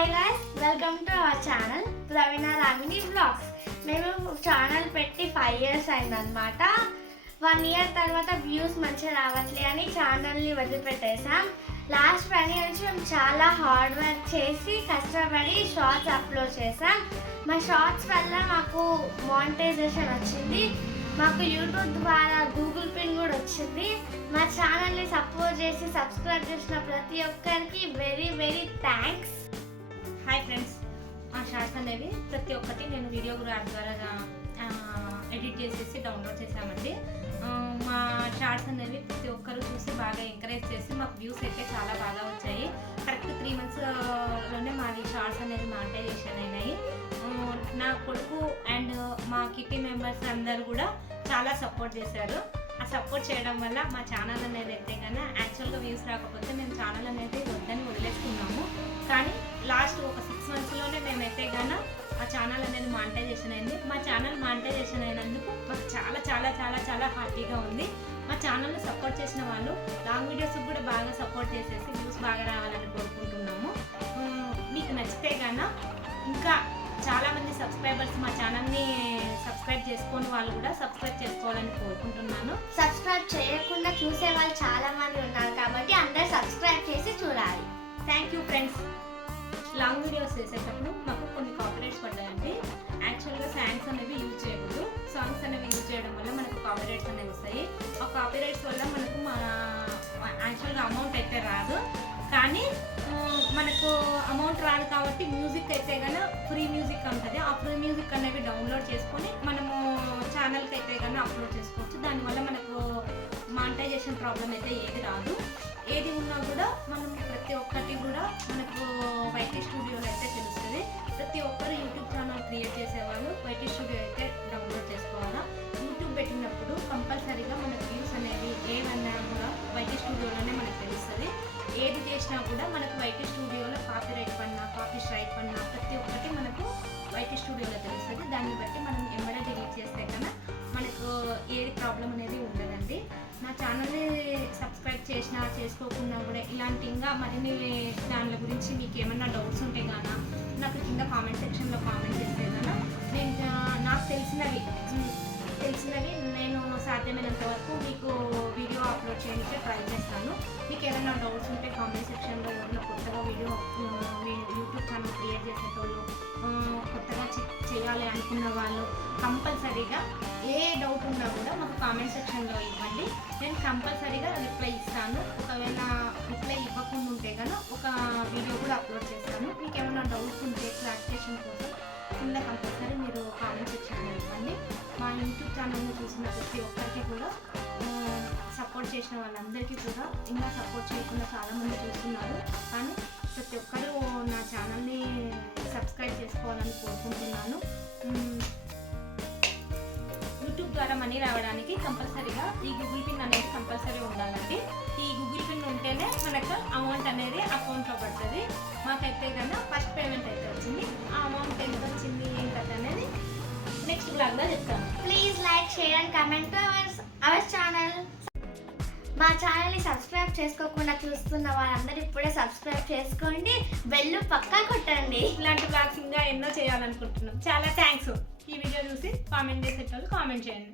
Hi guys welcome to our channel Praveena Ramini blogs మేము channel పెట్టి five years అయిందనమాట one year తర్వాత views మంచిగా రావట్లే అని ఛానల్ని వదిలిపెట్టేసాం లాస్ట్ వన్ ఇయర్ నుంచి మేము చాలా హార్డ్ వర్క్ చేసి కష్టపడి షార్ట్స్ అప్లోడ్ చేసాం మా షార్ట్స్ వల్ల మాకు మానిటైజేషన్ వచ్చింది. మాకు యూట్యూబ్ ద్వారా గూగుల్ పిన్ కూడా వచ్చింది. మా ఛానల్ని సపోర్ట్ చేసి సబ్స్క్రైబ్ చేసిన ప్రతి ఒక్కరికి very very thanks hi friends ఆ షార్ట్స్ అనేవి ప్రతి ఒక్కటి నేను వీడియో యాప్ ద్వారా ఎడిట్ చేసేసి డౌన్లోడ్ చేశామండి. మా షార్ట్స్ అనేవి ప్రతి ఒక్కరు చూసి బాగా ఎంకరేజ్ చేసి మాకు వ్యూస్ అయితే చాలా బాగా వచ్చాయి. కరెక్ట్ త్రీ మంత్స్లోనే మాది షార్ట్స్ అనేది మానిటైజేషన్ అయినాయి. నా కొడుకు అండ్ మా కిటీ మెంబర్స్ అందరు కూడా చాలా సపోర్ట్ చేశారు. ఆ సపోర్ట్ చేయడం వల్ల మా ఛానల్ అనేది అయితే కన్నా యాక్చువల్గా వ్యూస్ రాకపోతే మేము ఛానల్ అనేది వద్దని వదిలేసుకున్నాము. కానీ లాస్ట్ ఒక సిక్స్ మంత్స్లోనే మేమైతే గాన మా ఛానల్ అనేది మానిటైజేషన్ అయింది. మా ఛానల్ మానిటైజేషన్ అయినందుకు మాకు చాలా చాలా చాలా చాలా హ్యాపీగా ఉంది. మా ఛానల్ని సపోర్ట్ చేసిన వాళ్ళు లాంగ్ వీడియోస్ కూడా బాగా సపోర్ట్ చేసేసి వ్యూస్ బాగా రావాలని కోరుకుంటున్నాము. మీకు నచ్చితే గాన ఇంకా చాలామంది సబ్స్క్రైబర్స్ మా ఛానల్ని సబ్స్క్రైబ్ చేసుకొని వాళ్ళు కూడా సబ్స్క్రైబ్ చేసుకోవాలని కోరుకుంటున్నాను. సబ్స్క్రైబ్ చేయకుండా చూసే వాళ్ళు చాలామంది ఉన్నారు కాబట్టి చేయడం వల్ల మనకు కాపీరైట్స్ అనేవి వస్తాయి. ఆ కాపీరైట్స్ వల్ల మనకు మన యాక్చువల్గా అమౌంట్ అయితే రాదు. కానీ మనకు అమౌంట్ రాదు కాబట్టి మ్యూజిక్ అయితే కనుక ఫ్రీ మ్యూజిక్ ఉంటుంది ఆ ఫ్రీ మ్యూజిక్ అనేవి డౌన్లోడ్ చేసుకొని మనము ఛానల్కి అయితే కానీ అప్లోడ్ చేసుకోవచ్చు. దానివల్ల మనకు మానిటైజేషన్ ప్రాబ్లం అయితే ఏది రాదు. ఏది ఉన్నా కూడా మనం ప్రతి ఒక్కటి కూడా మనకు వైకే స్టూడియోలో అయితే తెలుస్తుంది. ప్రతి ఒక్కరు యూట్యూబ్ ఛానల్ వచ్చినా కూడా మనకు వైటీ స్టూడియోలో కాపీ రైట్ పన్నా కాపీ స్ట్రైక్ పన్నా ప్రతి ఒక్కటి మనకు వైటీ స్టూడియోలో తెలుస్తుంది. దాన్ని బట్టి మనం ఎంబడే డిలీట్ చేస్తే కన్నా మనకు ఏది ప్రాబ్లం అనేది ఉండదండి. నా ఛానల్ని సబ్స్క్రైబ్ చేసినా చేసుకోకుండా కూడా ఇలాంటి ఇంకా మరిన్ని దాని గురించి మీకు ఏమన్నా డౌట్స్ ఉంటే కానీ నాకు కింద కామెంట్ సెక్షన్లో కామెంట్ చేస్తే కానీ నేను నాకు తెలిసినవి తెలిసినవి నేను సాధ్యమైనంత వరకు మీకు చేయాలి అనుకున్న వాళ్ళు కంపల్సరీగా ఏ డౌట్ ఉన్నా కూడా మాకు కామెంట్ సెక్షన్లో ఇవ్వండి. నేను కంపల్సరీగా రిప్లై ఇస్తాను. ఒకవేళ రిప్లై ఇవ్వకుండా ఉంటే కనుక ఒక వీడియో కూడా అప్లోడ్ చేస్తాను. మీకు ఏమైనా డౌట్స్ ఉంటే క్లారిఫికేషన్ కోసం కింద కంపల్సరీ మీరు కామెంట్ సెక్షన్లో ఇవ్వండి. మా యూట్యూబ్ ఛానల్ని చూసిన ప్రతి ఒక్కరికి కూడా సపోర్ట్ చేసిన వాళ్ళందరికీ కూడా ఇంకా సపోర్ట్ చేయకుండా చాలామంది చూస్తున్నారు. కానీ ప్రతి ఒక్కరూ నా ఛానల్ని సబ్స్క్రైబ్ చేసుకోవాలని కోరుకుంటున్నాను. ద్వారా మనీ రావడానికి కంపల్సరీగా ఈ గూగుల్ పిన్ అనేది కంపల్సరీ ఉండాలండి. ఈ గూగుల్ పిన్ ఉంటేనే మనకు అమౌంట్ అనేది అకౌంట్లో పడుతుంది. మాకైతే కన్నా ఫస్ట్ పేమెంట్ అయితే వచ్చింది. ఆ అమౌంట్ ఎంత వచ్చింది ఏంటనేది అనేది నెక్స్ట్ బ్లాగ్లో చెప్తాను. Please like share and comment మా ఛానల్ని సబ్స్క్రైబ్ చేసుకోకుండా చూస్తున్న వాళ్ళందరూ ఇప్పుడే సబ్స్క్రైబ్ చేసుకోండి. బెల్ పక్కా కొట్టండి. ఇలాంటి బ్లాగ్స్ ఇంకా ఎన్నో చేయాలనుకుంటున్నాం. చాలా థ్యాంక్స్ ఈ వీడియో చూసి కామెంట్ చేసేటోళ్ళు కామెంట్ చేయండి.